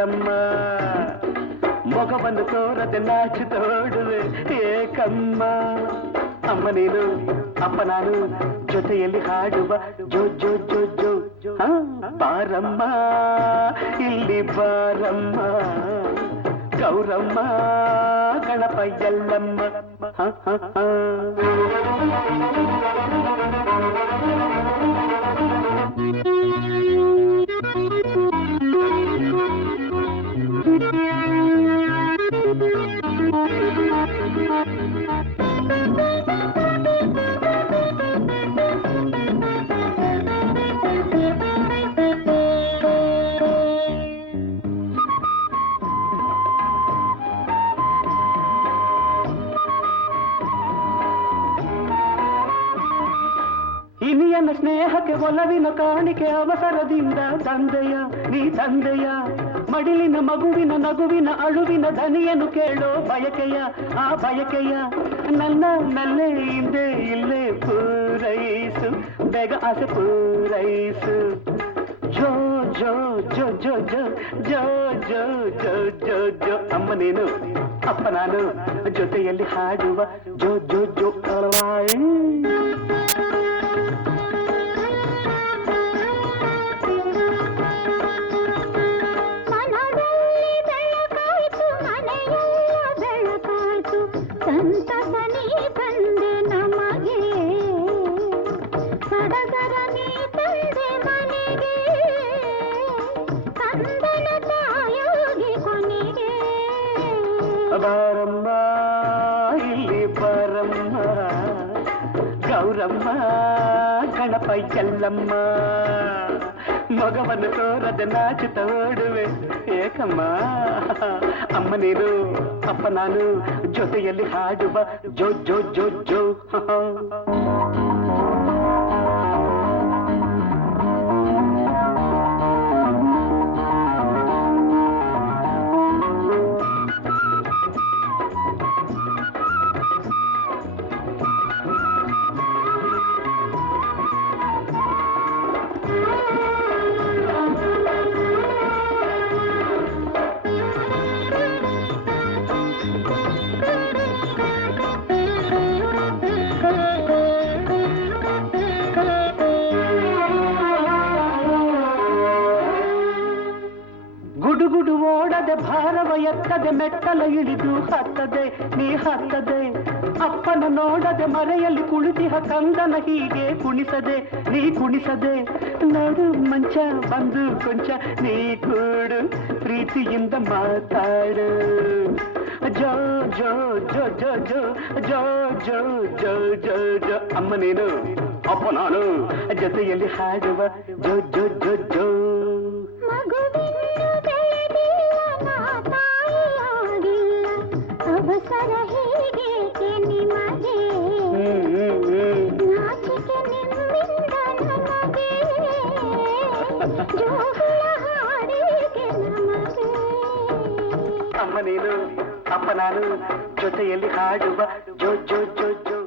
ಎಲ್ಲಮ್ಮ ಮೊಗವನ್ನು ತೋರದೆ ನಾಚು ತೋಡುವೆ ಏಕಮ್ಮ ಅಮ್ಮ ನೀನು ಅಪ್ಪ ನಾನು ಜೊತೆಯಲ್ಲಿ ಹಾಡುವ ಜೋ ಜೋ ಜೋ ಜೋ ಬಾರಮ್ಮ ಇಲ್ಲಿ ಬಾರಮ್ಮ ಗೌರಮ್ಮ ಗಣಪ ಎಲ್ಲಮ್ಮ ಇನಿಯನ ಸ್ನೇಹಕ್ಕೆ ಒಲವಿನ ಕಾಣಿಕೆ ಅವಸರದಿಂದ ತಂದೆಯ ನೀ ತಂದೆಯ ಮಡಿಲಿನ ಮಗುವಿನ ನಗುವಿನ ಅಳುವಿನ ದನಿಯನ್ನು ಕೇಳೋ ಬಯಕೆಯ ಆ ಬಯಕೆಯ ನನ್ನ ನಲ್ಲೇ ಹಿಂದೆ ಇಲ್ಲೇ ಪೂರೈಸು ಬೇಗ ಆಸೆ ಪೂರೈಸು ಜೋ ಜೋ ಜೋ ಜೋ ಜೋ ಜೋ ಜೋ ಜೋ ಜೋ ಜೋ ಅಮ್ಮ ನೀನು ಅಪ್ಪ ನಾನು ಜೊತೆಯಲ್ಲಿ ಹಾಡುವ ಜೋ ಜೋ ಜೋ ಅಳವಾಯಿ ಸಂತಸನಿ ತಂದೆ ನಮಗೆ ಸಡಗರ ನೀ ತಂದೆ ಮನೆಗೆ ಕಂದನ ತಾಯೋಗಿ ಕೊನೆಗೆ ಬಾರಮ್ಮ ಇಲ್ಲಿ ಬಾರಮ್ಮ ಗೌರಮ್ಮ ಗಣಪ ಎಲ್ಲಮ್ಮ ಮಗವನ್ನು ತೋರದೆ ನಾಚುತ್ತ ಓಡುವೆ ಏಕಮ್ಮ ಅಮ್ಮ ನೀನು ಅಪ್ಪ ನಾನು ಜೊತೆಯಲ್ಲಿ ಹಾಡುವ ಜೋ ಜೋ ಜೋ ಜೋ ಗುಡುಗುಡು ಓಡದೆ ಭಾರವ ಎತ್ತದೆ ಮೆಟ್ಟಲ ಇಳಿದು ಹತ್ತದೆ ನೀ ಹತ್ತದೆ ಅಪ್ಪನ ನೋಡದೆ ಮರೆಯಲ್ಲಿ ಕುಳಿತಿಹ ಕಂದನ ಹೀಗೆ ಕುಣಿಸದೆ ನೀ ಕುಣಿಸದೆ ನೋಡು ಮಂಚ ಬಂದು ಕೊಂಚ ನೀ ಕೂಡು ಪ್ರೀತಿಯಿಂದ ಮಾತಾಡು ಜೋ ಜೋ ಜೋ ಜೋ ಜೋ ಜೋ ಜೋ ಜೋ ಜೋ ಜೋ ಅಮ್ಮ ನೀನು ಅಪ್ಪ ನಾನು ಜೊತೆಯಲ್ಲಿ ಹಾಡುವ ಜೋ ಜೋ ಜೋ ಜೋ ಅವಸರ ಹೇಗೆ ನಿಮಗೆ ನಾಚಿಕೆ ನಿಮ್ಮಿಂದ ನಮಗೆ ಜೋಗುಳ ಹಾಡಿಗೆ ನಮಗೆ ಅಮ್ಮ ನೀನು ಅಪ್ಪ ನಾನು ಜೊತೆಯಲ್ಲಿ ಹಾಡುವ ಜೋ ಜೋ ಜೋ ಜೋ